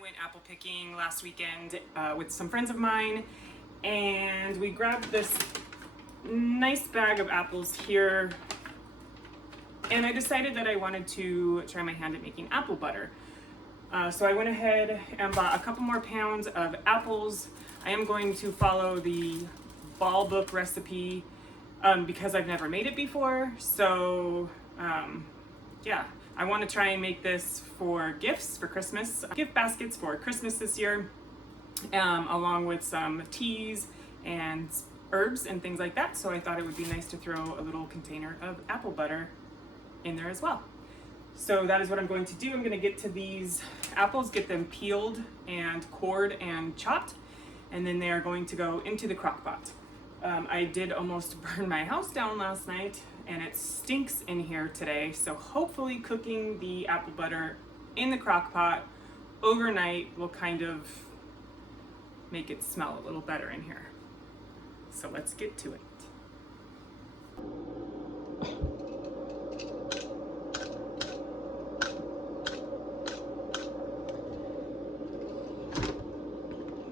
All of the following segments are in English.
went apple picking last weekend with some friends of mine, and we grabbed this nice bag of apples here, and I decided that I wanted to try my hand at making apple butter. So I went ahead and bought a couple more pounds of apples. I am going to follow the Ball Book recipe because I've never made it before. So yeah, I want to try and make this for gifts for Christmas, gift baskets for Christmas this year, along with some teas and herbs and things like that. So I thought it would be nice to throw a little container of apple butter in there as well. So that is what I'm going to do. I'm going to get to these apples, get them peeled and cored and chopped, and then they are going to go into the crock pot. I did almost burn my house down last night, and it stinks in here today. So hopefully cooking the apple butter in the crock pot overnight will kind of make it smell a little better in here. So let's get to it.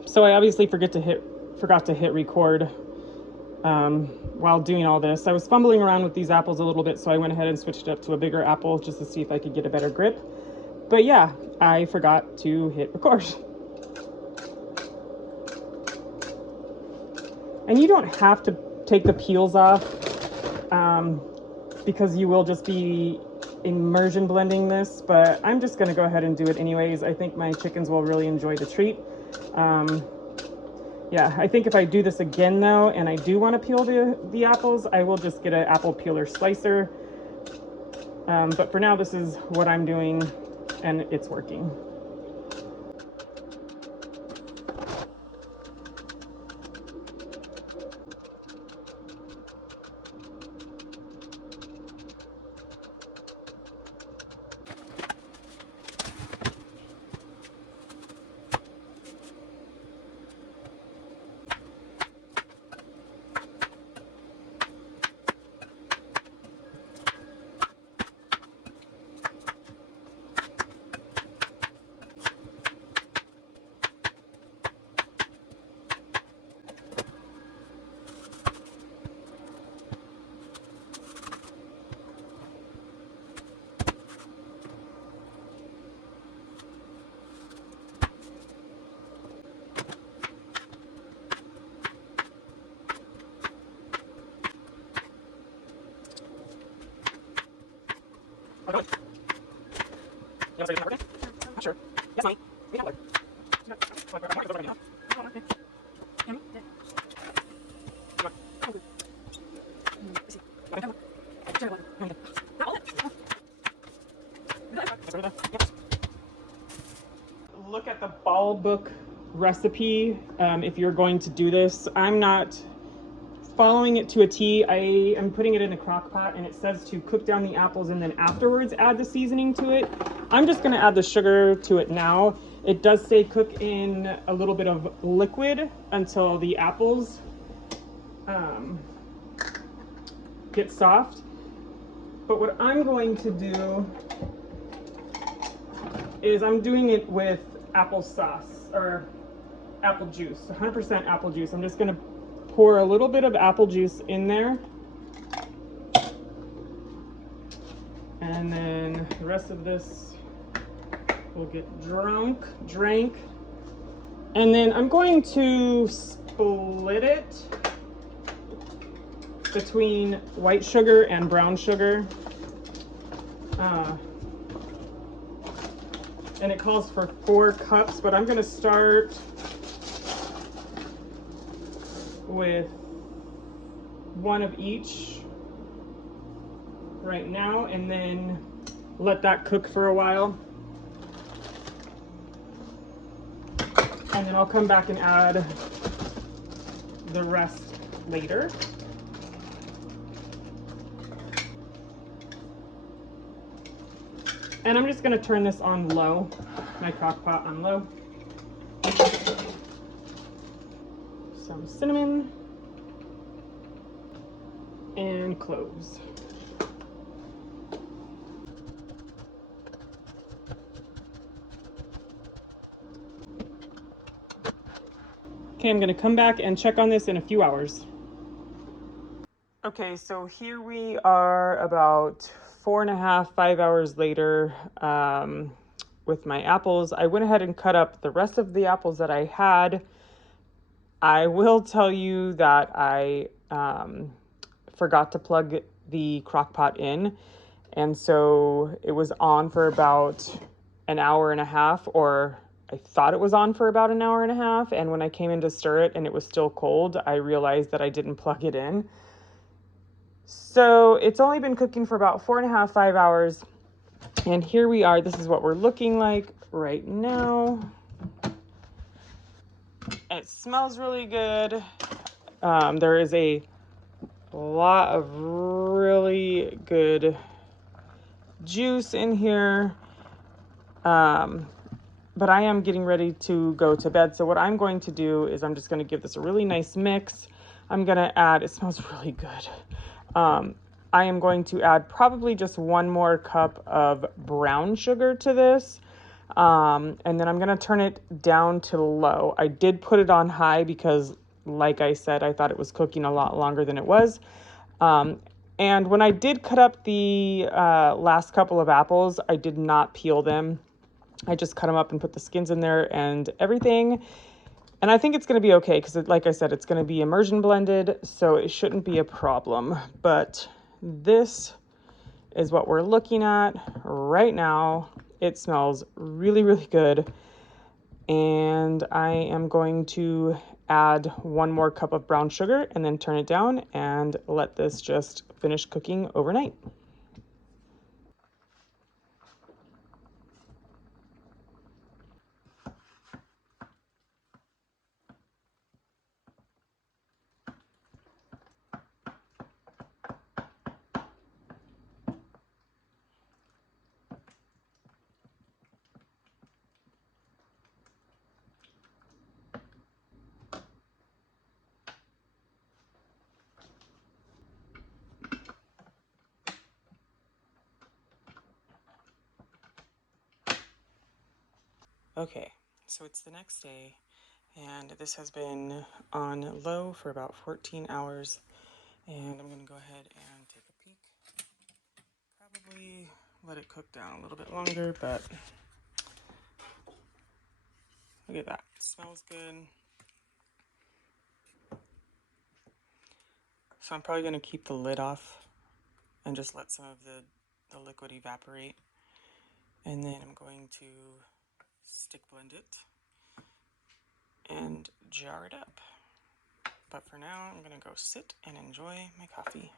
So I obviously forgot to hit record while doing all this. I was fumbling around with these apples a little bit, so I went ahead and switched up to a bigger apple just to see if I could get a better grip. But yeah, I forgot to hit record. And you don't have to take the peels off because you will just be immersion blending this, but I'm just gonna go ahead and do it anyways. I think my chickens will really enjoy the treat. Yeah, I think if I do this again though, and I do want to peel the apples, I will just get an apple peeler slicer. But for now, this is what I'm doing, and it's working. Sure. Yes, mommy. Look at the Ball Book recipe if you're going to do this. I'm not following it to a T. I am putting it in a crock pot, and it says to cook down the apples and then afterwards add the seasoning to it. I'm just going to add the sugar to it now. It does say cook in a little bit of liquid until the apples get soft. But what I'm going to do is I'm doing it with apple sauce or apple juice, 100% apple juice. I'm just going to pour a little bit of apple juice in there, and then the rest of this will get drank, and then I'm going to split it between white sugar and brown sugar, and it calls for 4 cups, but I'm going to start with 1 of each right now, and then let that cook for a while, and then I'll come back and add the rest later. And I'm just going to turn this on low, my crock pot on low. Some cinnamon and cloves. Okay, I'm gonna come back and check on this in a few hours. Okay, so here we are about 4.5, 5 hours later with my apples. I went ahead and cut up the rest of the apples that I had. I will tell you that I forgot to plug the crock pot in, and so it was on for about an hour and a half, or I thought it was on for about an hour and a half, and when I came in to stir it and it was still cold, I realized that I didn't plug it in. So it's only been cooking for about 4.5, 5 hours, and here we are. This is what we're looking like right now. It smells really good. There is a lot of really good juice in here. But I am getting ready to go to bed. So what I'm going to do is I'm just going to give this a really nice mix. I'm going to add, it smells really good. I am going to add probably just 1 more cup of brown sugar to this. And then I'm going to turn it down to low. I did put it on high because, like I said, I thought it was cooking a lot longer than it was. And when I did cut up the last couple of apples, I did not peel them. I just cut them up and put the skins in there and everything. And I think it's going to be okay because, like I said, it's going to be immersion blended, so it shouldn't be a problem. But this is what we're looking at right now. It smells really, really good. And I am going to add 1 more cup of brown sugar and then turn it down and let this just finish cooking overnight. Okay, so it's the next day, and this has been on low for about 14 hours, and I'm going to go ahead and take a peek. Probably let it cook down a little bit longer, but look at that. It smells good. So I'm probably going to keep the lid off and just let some of the liquid evaporate. And then I'm going to stick blend it and jar it up. But for now, I'm going to go sit and enjoy my coffee.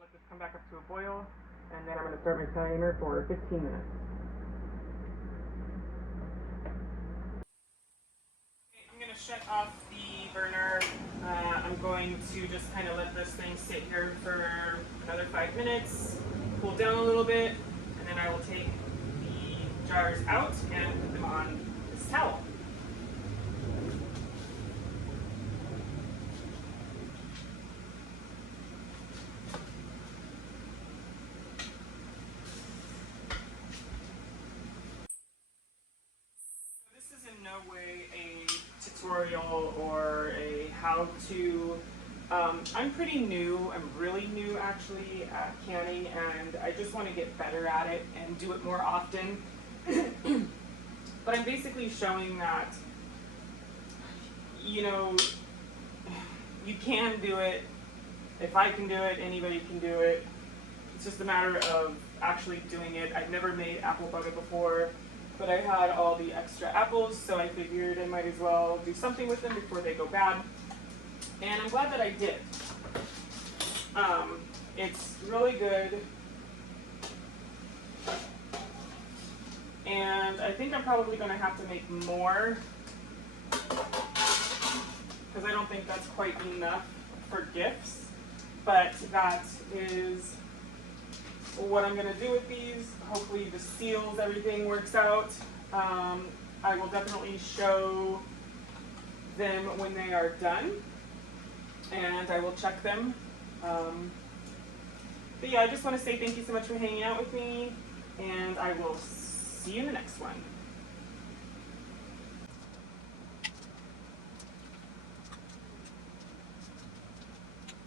Let this come back up to a boil, and then I'm going to start my timer for 15 minutes. Okay, I'm going to shut off the burner. I'm going to just kind of let this thing sit here for another 5 minutes, cool down a little bit, and then I will take the jars out and put them on this towel. way a tutorial or a how-to. I'm pretty new, I'm really new actually at canning, and I just want to get better at it and do it more often. But I'm basically showing that, you know, you can do it. If I can do it, anybody can do it. It's just a matter of actually doing it. I've never made apple butter before, but I had all the extra apples, so I figured I might as well do something with them before they go bad. And I'm glad that I did. It's really good. And I think I'm probably going to have to make more, because I don't think that's quite enough for gifts. But that is what I'm going to do with these. Hopefully the seals, everything works out. I will definitely show them when they are done, and I will check them. But yeah, I just want to say thank you so much for hanging out with me, and I will see you in the next one.